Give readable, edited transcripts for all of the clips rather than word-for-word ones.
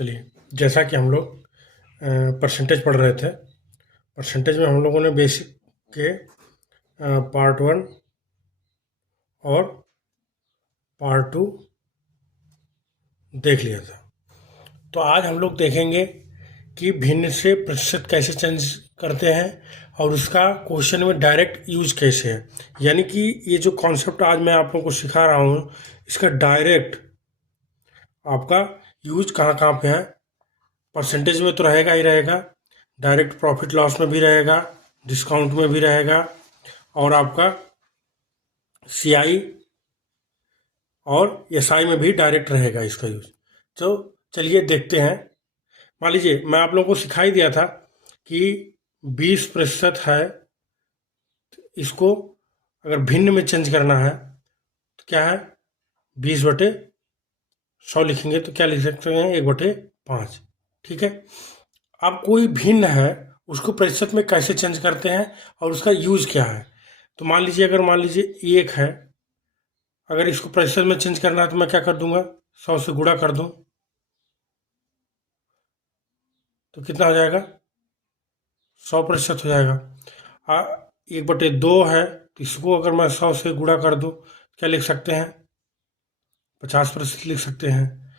चलिए, जैसा कि हम लोग परसेंटेज पढ़ रहे थे। परसेंटेज में हम लोगों ने बेसिक के पार्ट 1 और पार्ट 2 देख लिया था। तो आज हम लोग देखेंगे कि भिन्न से प्रतिशत कैसे चेंज करते हैं और उसका क्वेश्चन में डायरेक्ट यूज कैसे है। यानी कि ये जो कॉन्सेप्ट आज मैं आप लोगों को सिखा रहा हूँ, इसका डायरेक्ट आपका यूज कहाँ कहाँ पे है। परसेंटेज में तो रहेगा ही रहेगा, डायरेक्ट प्रॉफिट लॉस में भी रहेगा, डिस्काउंट में भी रहेगा, और आपका सीआई और एसआई में भी डायरेक्ट रहेगा इसका यूज। तो चलिए देखते हैं। मान लीजिए मैं आप लोगों को सिखा ही दिया था कि 20% है, इसको अगर भिन्न में चेंज करना है तो क्या है, 20/100 लिखेंगे तो क्या लिख सकते हैं, 1/5। ठीक है। अब कोई भिन्न है, उसको प्रतिशत में कैसे चेंज करते हैं और उसका यूज क्या है। तो मान लीजिए अगर मान लीजिए 1 है, अगर इसको प्रतिशत में चेंज करना है तो मैं क्या कर दूंगा, 100 से गुणा कर दूं तो कितना हो जाएगा, 100% हो जाएगा। 1/2 है तो इसको अगर मैं 100 से गुणा कर दूं क्या लिख सकते हैं, 50% लिख सकते हैं।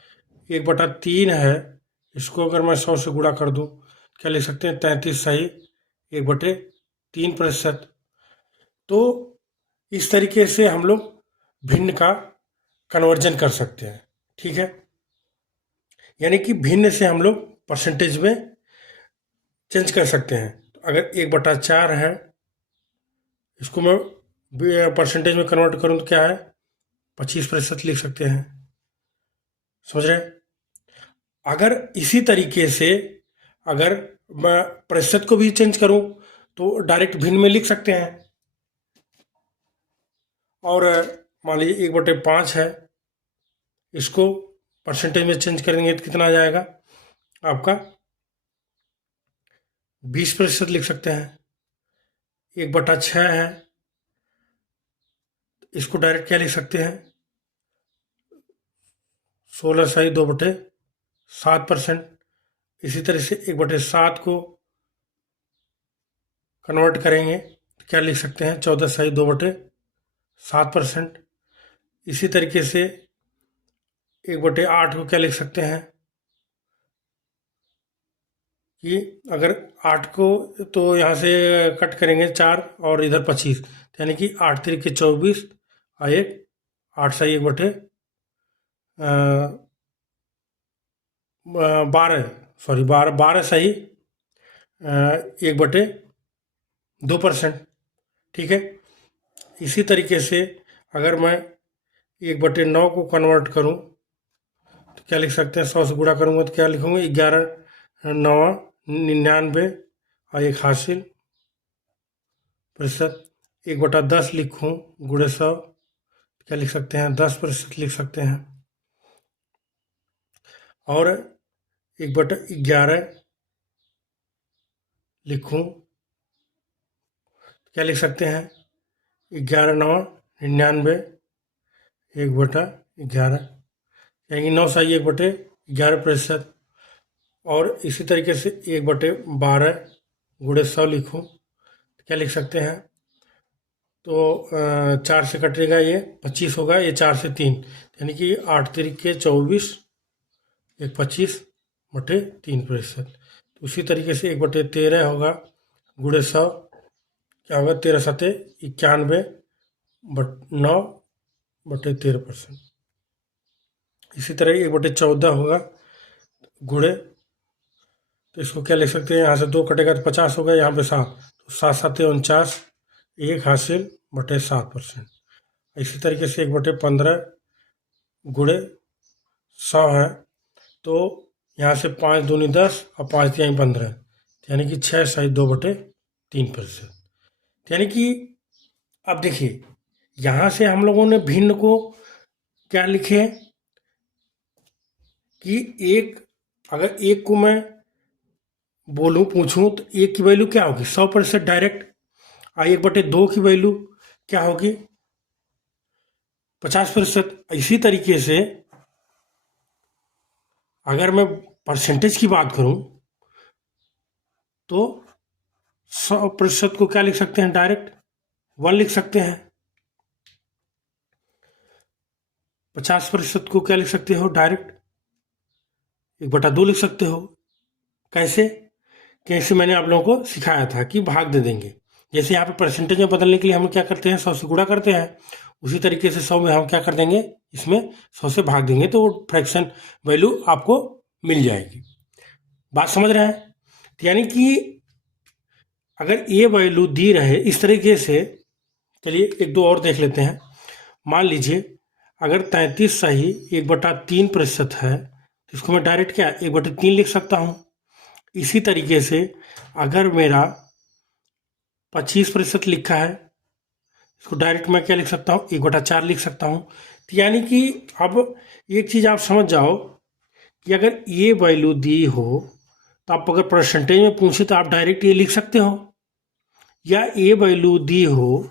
1/3 है, इसको अगर मैं 100 से गुणा कर दूं क्या लिख सकते हैं, 33 सही 1/3%। तो इस तरीके से हम लोग भिन्न का कन्वर्जन कर सकते हैं। ठीक है। यानी कि भिन्न से हम लोग परसेंटेज में चेंज कर सकते हैं। तो अगर 1/4 है, इसको मैं परसेंटेज में कन्वर्ट करूं तो क्या है, 25% लिख सकते हैं। समझ रहे हैं। अगर इसी तरीके से अगर मैं प्रतिशत को भी चेंज करूं तो डायरेक्ट भिन्न में लिख सकते हैं। और मान लीजिए 1/5 है, इसको परसेंटेज में चेंज करेंगे तो कितना आ जाएगा आपका, 20% लिख सकते हैं। 1/6 है, इसको डायरेक्ट क्या लिख सकते हैं, 16 सही 2/7%। इसी तरह से 1/7 को कन्वर्ट करेंगे तो क्या लिख सकते हैं, 14 सही 2/7%। इसी तरीके से 1/8 को क्या लिख सकते हैं कि अगर 8 को तो यहाँ से कट करेंगे 4 और इधर 25, यानी कि 8 3 के 24 और 8 सही 12, सॉरी 12 सही 1/2%। ठीक है। इसी तरीके से अगर मैं 1/9 को कन्वर्ट करूं तो क्या लिख सकते हैं, 100 से गुणा करूंगा तो क्या लिखूंगा, 11 9 99 और 1 हासिल प्रतिशत। 1/10 लिखूं गुणे 100 क्या लिख सकते हैं, 10% लिख सकते हैं। और 1/11 लिखूं क्या लिख सकते हैं, 11 9 99 1/11, यानी 9 सही 1/11%। और इसी तरीके से 1/12 गुणे 100 लिखूं क्या लिख सकते हैं, तो 4 से कटेगा ये 25 होगा, ये 4 से 3, यानी कि 8 3 के 24 1 25/3%। तो उसी तरीके से 1/13 होगा गुणे 100 क्या होगा, 13 7 91/9/13%। इसी तरह 1/14 होगा गुणे, तो इसको क्या लिख सकते हैं, यहाँ से 2 कटेगा तो 50 होगा, यहाँ पे 7 तो 7 7 49 1 हासिल 7%। इसी तरीके से 1/15 गुणे 100 है, तो यहाँ से 5 दूनी 10 और 5 तिहाई 15, यानी कि 6 सही 2/3%। यानी कि अब देखिए यहाँ से हम लोगों ने भिन्न को क्या लिखे कि अगर एक को मैं बोलूं पूछूं तो एक की वैल्यू क्या होगी, 100% डायरेक्ट। और 1/2 की वैल्यू क्या होगी, 50%। इसी तरीके से अगर मैं परसेंटेज की बात करूं तो 100% को क्या लिख सकते हैं, डायरेक्ट 1 लिख सकते हैं। 50% को क्या लिख सकते हो, डायरेक्ट 1/2 लिख सकते हो। कैसे कैसे मैंने आप लोगों को सिखाया था कि भाग दे देंगे। जैसे यहाँ पे परसेंटेज में बदलने के लिए हम क्या करते हैं, 100 से गुणा करते हैं, उसी तरीके से 100 में हम क्या कर देंगे, इसमें 100 से भाग देंगे तो वो फ्रैक्शन वैल्यू आपको मिल जाएगी। बात समझ रहे हैं? तो यानी कि अगर ये वैल्यू दी रहे इस तरीके से, चलिए एक दो और देख लेते हैं। मान लीजिए अगर 33 सही 1/3% है तो इसको मैं डायरेक्ट क्या 1/3 लिख सकता हूँ। इसी तरीके से अगर मेरा 25% लिखा है इसको डायरेक्ट मैं क्या लिख सकता हूँ, 1/4 लिख सकता हूँ। तो यानी कि अब एक चीज़ आप समझ जाओ कि अगर ये वैल्यू दी हो तो आप अगर परसेंटेज में पूछे तो आप डायरेक्ट ये लिख सकते हो, या ये वैल्यू दी हो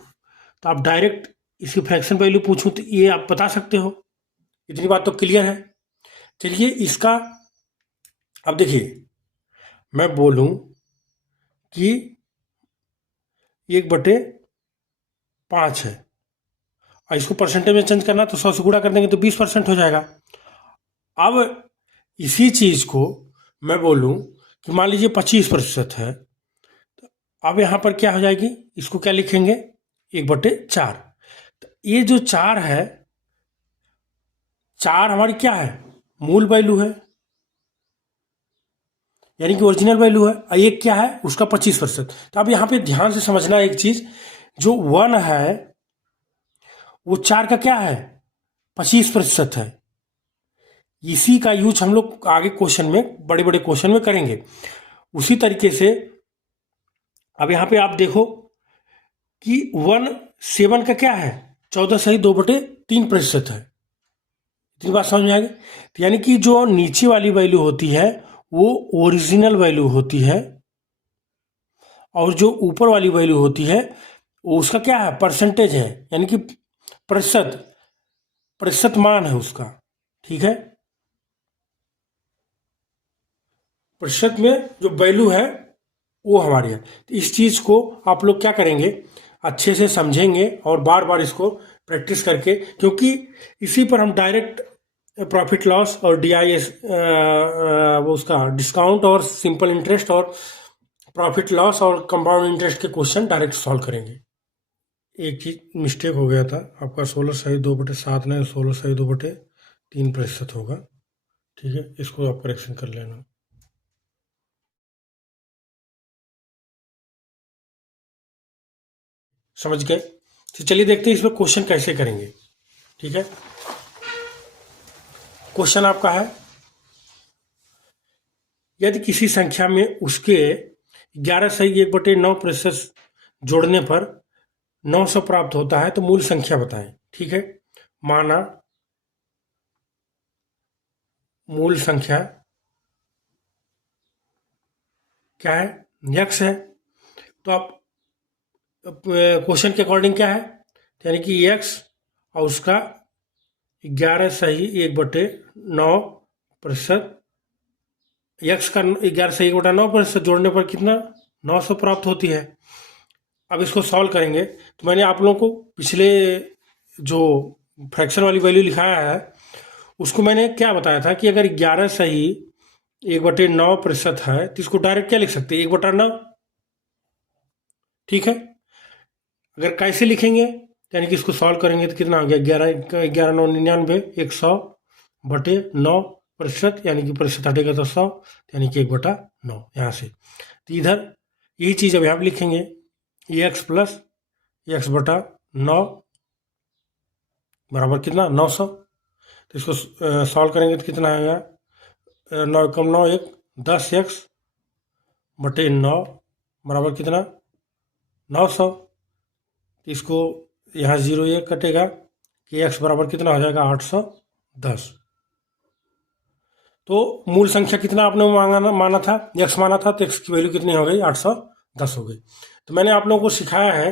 तो आप डायरेक्ट इसकी फ्रैक्शन वैल्यू पूछूं तो ये आप बता सकते हो। इतनी बात तो क्लियर है। चलिए इसका अब देखिए, मैं बोलूं कि 1/5 है और इसको परसेंटेज में चेंज करना तो 100 से गुणा कर देंगे तो 20% हो जाएगा। अब इसी चीज को मैं बोलूं कि मान लीजिए 25% है, तो अब यहाँ पर क्या हो जाएगी, इसको क्या लिखेंगे 1/4। तो ये जो 4 है, 4 हमारी क्या है, मूल वैल्यू है, यानी कि ओरिजिनल वैल्यू है, और ये क्या है उसका 25%। तो अब यहाँ पे ध्यान से समझना एक चीज, जो 1 है वो 4 का क्या है, 25% है। इसी का यूज हम लोग आगे क्वेश्चन में, बड़े बड़े क्वेश्चन में करेंगे। उसी तरीके से अब यहाँ पे आप देखो कि 7 का क्या है, 14 सही 2/3% है। इतनी बात समझ में आ गई? तो यानी कि जो नीचे वाली वैल्यू होती है वो ओरिजिनल वैल्यू होती है, और जो ऊपर वाली वैल्यू होती है वो उसका क्या है, परसेंटेज है, यानी कि प्रतिशत, प्रतिशत मान है उसका। ठीक है, प्रतिशत में जो वैल्यू है वो हमारी है। तो इस चीज़ को आप लोग क्या करेंगे, अच्छे से समझेंगे और बार बार इसको प्रैक्टिस करके, क्योंकि इसी पर हम डायरेक्ट प्रॉफिट लॉस और DIS वो उसका डिस्काउंट और सिंपल इंटरेस्ट और प्रॉफिट लॉस और कंपाउंड इंटरेस्ट के क्वेश्चन डायरेक्ट सॉल्व करेंगे। एक चीज मिस्टेक हो गया था, आपका 16 सही 2/7 नहीं, 16 सही 2/3% होगा। ठीक है, इसको आप करेक्शन कर लेना। समझ गए? तो चलिए देखते हैं इसमें क्वेश्चन कैसे करेंगे। ठीक है, क्वेश्चन आपका है, यदि किसी संख्या में उसके 11 सही 1/9% जोड़ने पर 900 प्राप्त होता है तो मूल संख्या बताएं। ठीक है, माना मूल संख्या क्या है, x है, तो आप क्वेश्चन के अकॉर्डिंग क्या है, यानी कि x और उसका 11 सही 1/9%, x का 11 सही 1/9% जोड़ने पर कितना 900 प्राप्त होती है। अब इसको सॉल्व करेंगे तो मैंने आप लोगों को पिछले जो फ्रैक्शन वाली वैल्यू लिखाया है उसको मैंने क्या बताया था कि अगर 11 सही 1/9% है तो इसको डायरेक्ट क्या लिख सकते हैं, 1/9। ठीक है, अगर कैसे लिखेंगे, यानी कि इसको सॉल्व करेंगे तो कितना हो गया, 11 9 99 100/9%, यानी कि प्रतिशत हटेगा तो 100, यानी कि 1/9 यहाँ से। तो इधर यही चीज़ अब यहाँ पे लिखेंगे, x प्लस x/9 बराबर कितना 900। तो इसको सॉल्व करेंगे तो कितना आएगा, 9 कम 9 1 10x/9 बराबर कितना 900। इसको यहाँ 0 1 कटेगा कि x बराबर कितना हो जाएगा 810। तो मूल संख्या कितना आपने माना था, x माना था, तो x की वैल्यू कितनी हो गई 810 हो गई। तो मैंने आप लोगों को सिखाया है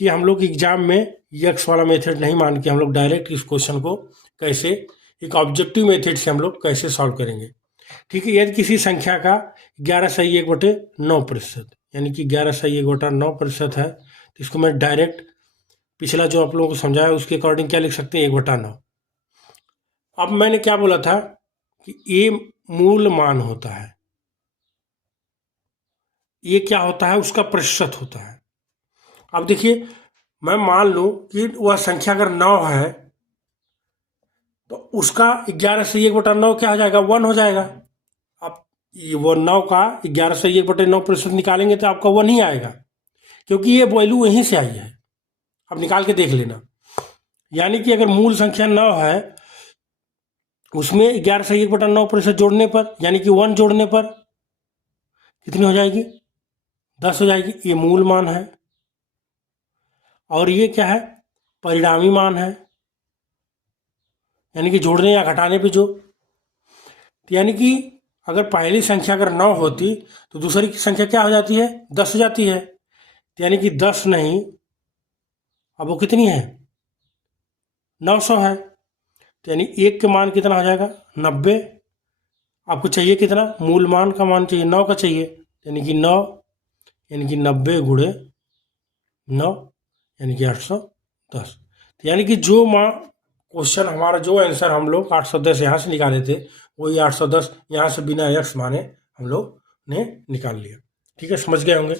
कि हम लोग एग्जाम में x वाला मेथड नहीं मान के हम लोग डायरेक्ट इस क्वेश्चन को कैसे एक ऑब्जेक्टिव मेथड से हम लोग कैसे सॉल्व करेंगे। ठीक है। यदि किसी संख्या का 11/9 यानी कि 11/9 है, तो इसको मैं डायरेक्ट पिछला जो आप लोगों को समझाया उसके अकॉर्डिंग क्या लिख सकते हैं, 1/9। अब मैंने क्या बोला था कि ये मूल मान होता है, ये क्या होता है, उसका प्रतिशत होता है। अब देखिए, मैं मान लूं कि वह संख्या अगर 9 है तो उसका 11/1/9 क्या हो जाएगा, 1 हो जाएगा। अब ये वो 9 का 11/1/9 निकालेंगे तो आपका 1 ही आएगा, क्योंकि ये वैल्यू यहीं से आई है। अब निकाल के देख लेना। यानी कि अगर मूल संख्या 9 है, उसमें 11/1/9 जोड़ने पर, यानी कि 1 जोड़ने पर कितनी हो जाएगी, 10 हो जाएगी। ये मूल मान है। और ये क्या है, परिणामी मान है, यानी कि जोड़ने या घटाने पे जो। यानी कि अगर पहली संख्या अगर 9 होती तो दूसरी की संख्या क्या हो जाती है, 10 हो जाती है। यानी कि 10 नहीं, अब वो कितनी है, 900 है। तो यानी 1 के मान कितना हो जाएगा, 90। आपको चाहिए कितना, मूल मान का मान चाहिए, 9 का चाहिए। यानी कि 9, यानी कि 90 गुणे 9, यानी कि 810। यानी कि जो मान क्वेश्चन हमारा, जो आंसर हम लोग 810 यहाँ से निकाले थे, वही 810 यहाँ से बिना एक्स माने हम लोग ने निकाल लिया। ठीक है, समझ गए होंगे।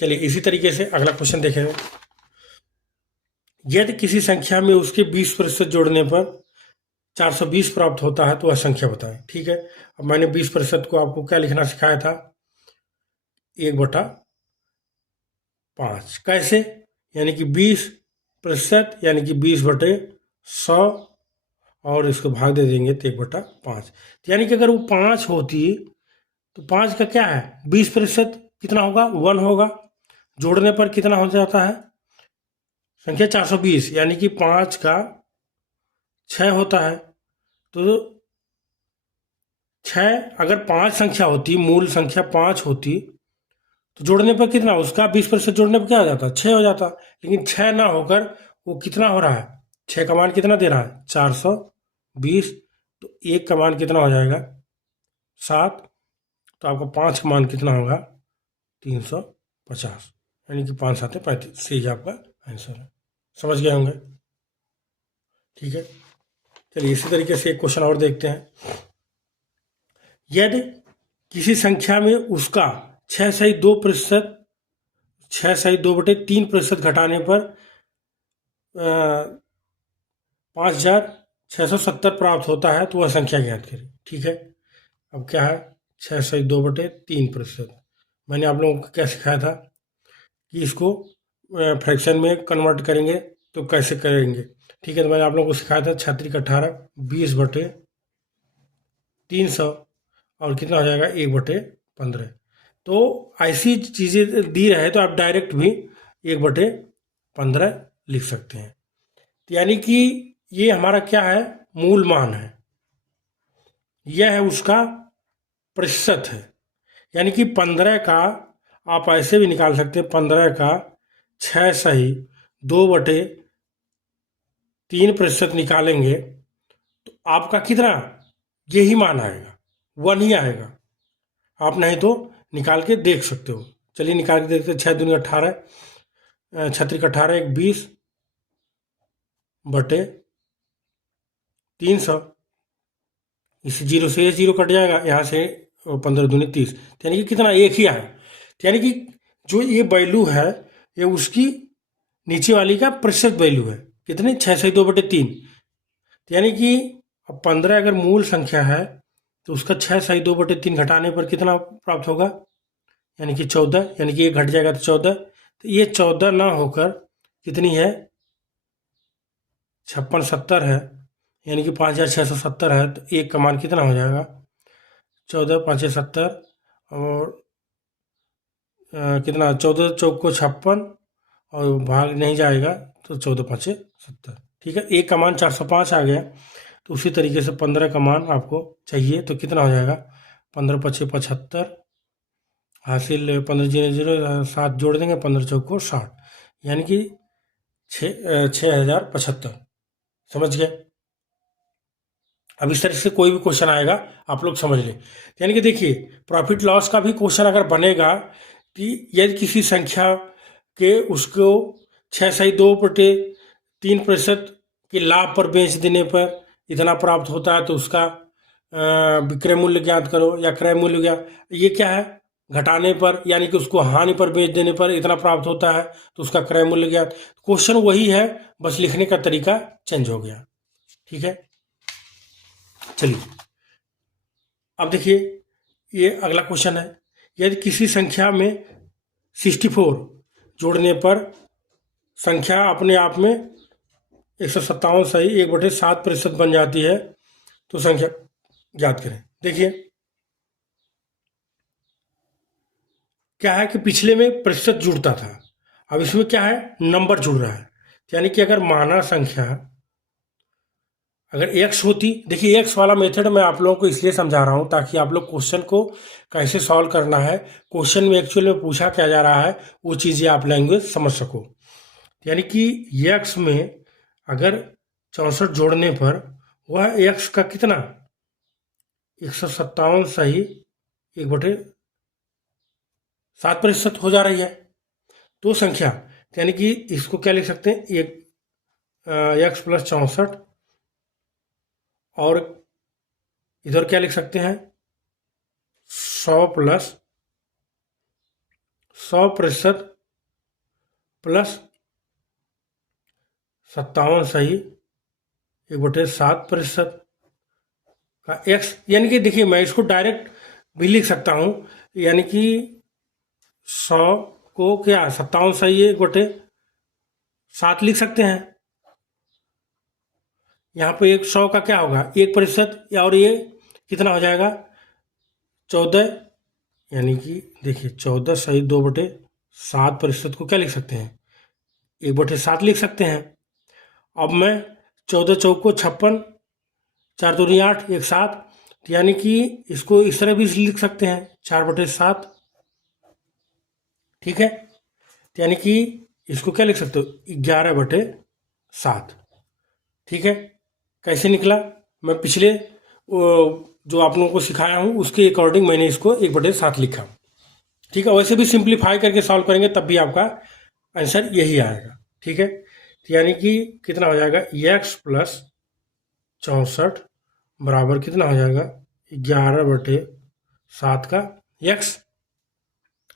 चलिए इसी तरीके से अगला क्वेश्चन देखेंगे। यदि किसी संख्या में उसके 20% जोड़ने पर 420 प्राप्त होता है तो वह संख्या बताएं। ठीक है, अब मैंने 20% को आपको क्या लिखना सिखाया था, 1/5। कैसे, यानी कि 20%, यानी कि 20/100, और इसको भाग दे देंगे तो 1/5। यानी कि अगर वो 5 होती तो 5 का क्या है, 20% कितना होगा, 1 होगा। जोड़ने पर कितना हो जाता है संख्या, 420, यानी कि 5 का 6 होता है। तो 6, अगर 5 संख्या होती, मूल संख्या 5 होती, तो जोड़ने पर कितना, उसका 20% जोड़ने पर क्या हो जाता, 6 हो जाता। लेकिन 6 ना होकर वो कितना हो रहा है, 6 का मान कितना दे रहा है, 420। तो 1 का मान कितना हो जाएगा, 7। तो आपका 5 का मान कितना होगा, 350। यानी कि 5 7 35, सही आपका आंसर है। समझ गए होंगे। ठीक है, चलिए इसी तरीके से एक क्वेश्चन और देखते हैं। यदि किसी संख्या में उसका 6/2%, 6/2/3% घटाने पर 5670 प्राप्त होता है तो वह संख्या ज्ञात करें। ठीक है, अब क्या है, 6/2/3%। मैंने आप लोगों को क्या सिखाया था कि इसको फ्रैक्शन में कन्वर्ट करेंगे तो कैसे करेंगे। ठीक है, तो मैंने आप लोगों को सिखाया था 6×18 20/300, और कितना हो जाएगा, 1/15। तो ऐसी चीज़ें दी रहे तो आप डायरेक्ट भी 1/15 लिख सकते हैं। तो यानी कि ये हमारा क्या है, मूल मान है, यह है उसका प्रतिशत है। यानी कि 15 का आप ऐसे भी निकाल सकते हैं, 15 का 6/2/3% निकालेंगे तो आपका कितना, यही मान आएगा, 1 ही आएगा। आप नहीं तो निकाल के देख सकते हो। चलिए निकाल के देखते हैं। 6×2=18, 6×18 एक 20/300। इस जीरो से ये जीरो कट जाएगा, यहाँ से 15×2=30, यानी कि कितना, एक ही आया। यानी कि जो ये वैल्यू है ये उसकी नीचे वाली का प्रतिशत वैल्यू है, कितने, 6/2/3। यानी कि अब 15 अगर मूल संख्या है तो उसका 6/2/3 घटाने पर कितना प्राप्त होगा, यानी कि 14। यानी कि ये घट जाएगा तो 14। तो ये 14 ना होकर कितनी है, 5670 है। यानी कि 5670 है। तो 1 का मान कितना हो जाएगा, 14×5=70, और कितना, 14 चौक को 56, और भाग नहीं जाएगा तो 14×5=70। ठीक है, 1 का मान 405 आ गया। तो उसी तरीके से 15 का मान आपको चाहिए तो कितना हो जाएगा, 15×5=75, हासिल 15×0=0, 7 जोड़ देंगे, 15 चौक को 60, यानी कि 6075। समझ गए। अब इस तरह से कोई भी क्वेश्चन आएगा आप लोग समझ लें। यानी कि देखिए प्रॉफिट लॉस का भी क्वेश्चन अगर बनेगा कि यदि किसी संख्या के उसको 6/2/3% के लाभ पर बेच देने पर इतना प्राप्त होता है तो उसका विक्रय मूल्य ज्ञात करो या क्रय मूल्य ज्ञात। ये क्या है, घटाने पर यानी कि उसको हानि पर बेच देने पर इतना प्राप्त होता है तो उसका क्रय मूल्य ज्ञात। क्वेश्चन वही है, बस लिखने का तरीका चेंज हो गया। ठीक है, चलिए अब देखिए ये अगला क्वेश्चन है। यदि किसी संख्या में 64 जोड़ने पर संख्या अपने आप में 157 सही 1/7% बन जाती है तो संख्या ज्ञात करें। देखिए क्या है कि पिछले में प्रतिशत जुड़ता था, अब इसमें क्या है, नंबर जुड़ रहा है। यानी कि अगर माना संख्या अगर x होती, देखिए x वाला मेथड मैं आप लोगों को इसलिए समझा रहा हूँ ताकि आप लोग क्वेश्चन को कैसे सॉल्व करना है, क्वेश्चन में एक्चुअल में पूछा क्या जा रहा है वो चीज़ें आप लैंग्वेज समझ सको। यानी कि x में अगर 64 जोड़ने पर वह x का कितना 157 सही 1/7% हो जा रही है तो संख्या, यानी कि इसको क्या लिख सकते हैं, x + 64 और इधर क्या लिख सकते हैं 100 + 100% प्लस 57 सही 1/7% का x। यानी कि देखिए मैं इसको डायरेक्ट भी लिख सकता हूँ, यानी कि 100 को क्या 57 सही 1/7 लिख सकते हैं। यहाँ पे 100 का क्या होगा 1%, और ये कितना हो जाएगा 14, यानी कि देखिए 14 सही 2/7% को क्या लिख सकते हैं 1/7 लिख सकते हैं। अब मैं 14 चौको 56, 4 दूनी 8, 1 7, यानी कि इसको इस तरह भी लिख सकते हैं 4/7। ठीक है, यानी कि इसको क्या लिख सकते हो 11/7। ठीक है, कैसे निकला, मैं पिछले जो आप लोगों को सिखाया हूँ उसके अकॉर्डिंग मैंने इसको 1/7 लिखा। ठीक है, वैसे भी सिंप्लीफाई करके सॉल्व करेंगे तब भी आपका आंसर यही आएगा। ठीक है, तो यानी कि कितना हो जाएगा x + 64 बराबर कितना हो जाएगा 11/7 का x।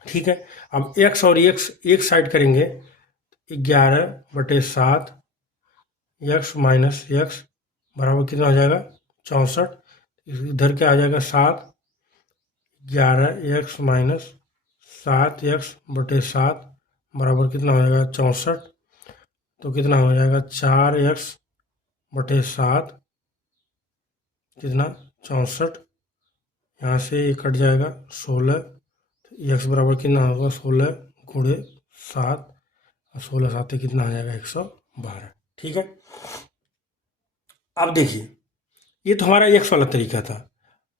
ठीक है, अब x और x एक साइड करेंगे 11/7 x - x बराबर कितना हो जाएगा 64, इधर क्या आ जाएगा 7, 11x - 7x/7 बराबर कितना हो जाएगा 64, तो कितना हो जाएगा 4x/7 कितना 64, यहाँ से ये कट जाएगा 16, तो x बराबर कितना होगा 16 × 7 और 16 7 कितना हो जाएगा 112। ठीक है, अब देखिए ये तो हमारा x वाला तरीका था।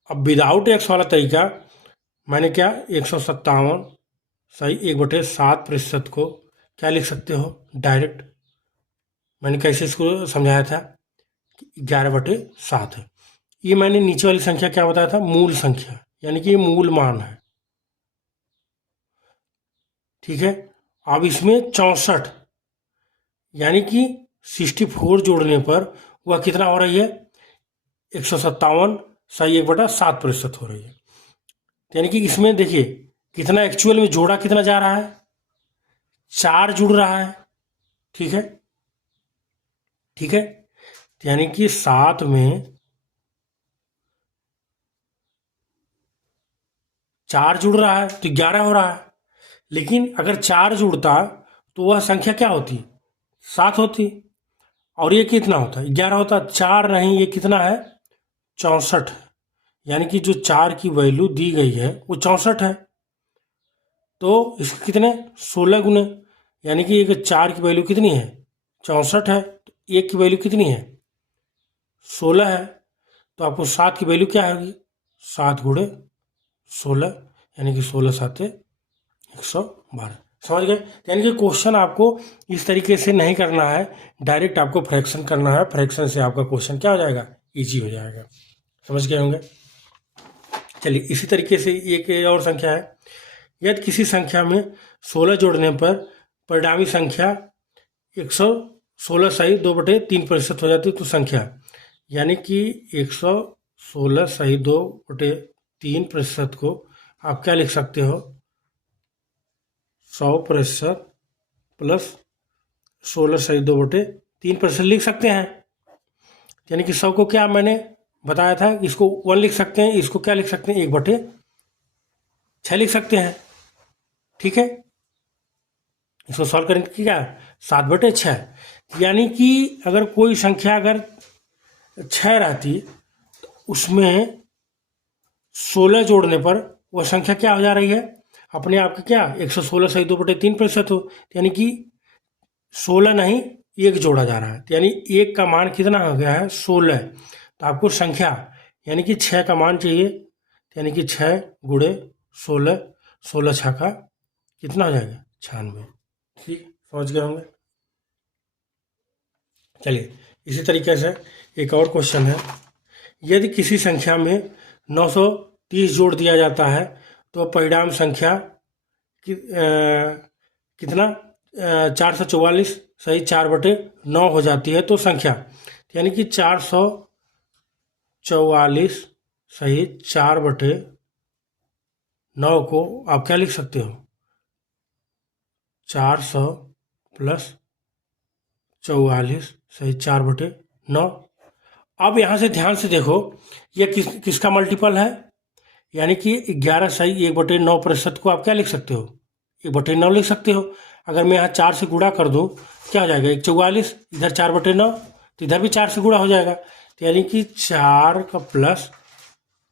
अब विदाउट x वाला तरीका मैंने क्या 157 सही 1/7% को क्या लिख सकते हो डायरेक्ट, मैंने कैसे इसको समझाया था कि 11/7 है। ये मैंने नीचे वाली संख्या क्या बताया था मूल संख्या, यानी कि ये मूल मान है। ठीक है, अब इसमें 64 यानी कि 64 जोड़ने पर वह कितना हो रही है 157 सही 1/7% हो रही है। यानी कि इसमें देखिए कितना एक्चुअल में जोड़ा कितना जा रहा है 4 जुड़ रहा है। ठीक है, ठीक है, यानी कि 7 में 4 जुड़ रहा है तो 11 हो रहा है, लेकिन अगर 4 जुड़ता तो वह संख्या क्या होती 7 होती, और ये कितना होता 11 होता। 4 नहीं, ये कितना है 64, यानी कि जो 4 की वैल्यू दी गई है वो 64 है, तो इसके कितने 16 गुने, यानी कि एक 4 की वैल्यू कितनी है 64 है, तो 1 की वैल्यू कितनी है 16 है, तो आपको 7 की वैल्यू क्या होगी 7 × 16, यानी कि 16 7 112। समझ गए, यानी कि क्वेश्चन आपको इस तरीके से नहीं करना है, डायरेक्ट आपको फ्रैक्शन करना है, फ्रैक्शन से आपका क्वेश्चन क्या हो जाएगा ईजी हो जाएगा। समझ गए होंगे। चलिए इसी तरीके से एक और संख्या है, यदि किसी संख्या में 16 जोड़ने पर परिणामी संख्या 116 सही 2/3% हो जाती है, तो संख्या यानी कि 116 सही 2/3% को आप क्या लिख सकते हो, 100% प्लस 16 सही 2/3% लिख सकते हैं। यानी कि 100 को क्या मैंने बताया था, इसको 1 लिख सकते हैं, इसको क्या लिख सकते हैं, 1/6 लिख सकते हैं। ठीक है, इसको सॉल्व करेंगे क्या, 7/6। यानी कि अगर कोई संख्या अगर 6 रहती तो उसमें 16 जोड़ने पर वह संख्या क्या हो जा रही है, अपने आप का क्या 116 सही 2/3% हो, यानी कि 16 नहीं 1 जोड़ा जा रहा है, तो यानी 1 का मान कितना हो गया है, 16। तो आपको संख्या यानी कि 6 का मान चाहिए, यानी कि 6 गुणे 16, 16 6 का कितना हो जाएगा, 96। ठीक, समझ गए होंगे। चलिए इसी तरीके से एक और क्वेश्चन है, यदि किसी संख्या में 930 जोड़ दिया जाता है तो परिणाम संख्या कितना 444 सही 4/9 हो जाती है, तो संख्या यानी कि 444 सही 4/9 को आप क्या लिख सकते हो, 400 प्लस 44 सही 4/9। अब यहाँ से ध्यान से देखो, ये किसका मल्टीपल है, यानी कि 11 सही 1/9% को आप क्या लिख सकते हो, 1/9 लिख सकते हो। अगर मैं यहाँ 4 से गुणा कर दूँ क्या हो जाएगा, 144, इधर 4/9, तो इधर भी 4 से गुणा हो जाएगा, तो यानी कि 4 का प्लस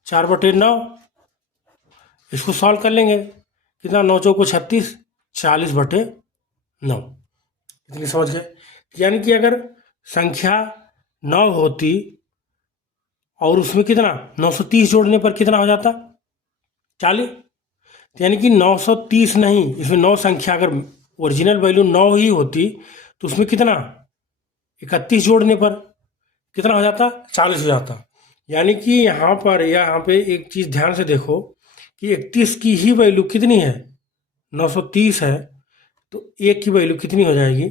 4/9। इसको सॉल्व कर लेंगे, कितना 9 चौको 36, 40/9। इतनी समझ गए। यानी कि अगर संख्या 9 होती और उसमें कितना 930 जोड़ने पर कितना हो जाता, 40, यानी कि 930 नहीं, इसमें 9 संख्या अगर ओरिजिनल वैल्यू 9 ही होती तो उसमें कितना 31 जोड़ने पर कितना हो जाता, 40 हो जाता। यानी कि यहाँ पे एक चीज़ ध्यान से देखो कि 31 की ही वैल्यू कितनी है, 930 है, तो 1 की वैल्यू कितनी हो जाएगी,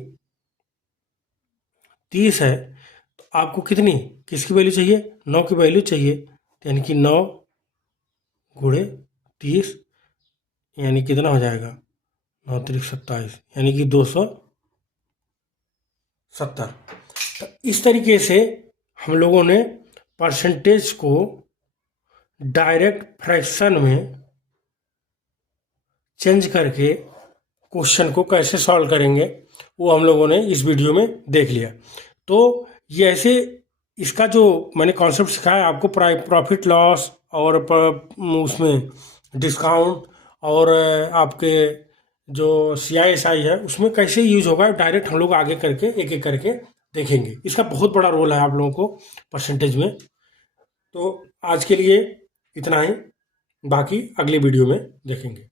30 है, तो आपको कितनी किसकी वैल्यू चाहिए, 9 की वैल्यू चाहिए, यानी कि 9 गुणे 30 यानी कितना हो जाएगा, 9 3 27, यानी कि 270। तो इस तरीके से हम लोगों ने परसेंटेज को डायरेक्ट फ्रैक्शन में चेंज करके क्वेश्चन को कैसे सॉल्व करेंगे वो हम लोगों ने इस वीडियो में देख लिया। तो ये ऐसे इसका जो मैंने कॉन्सेप्ट सिखाया आपको, प्रॉफिट लॉस और उसमें डिस्काउंट और आपके जो CISI है उसमें कैसे यूज होगा, डायरेक्ट हम लोग आगे करके एक एक करके देखेंगे। इसका बहुत बड़ा रोल है आप लोगों को परसेंटेज में। तो आज के लिए इतना ही, बाकी अगले वीडियो में देखेंगे।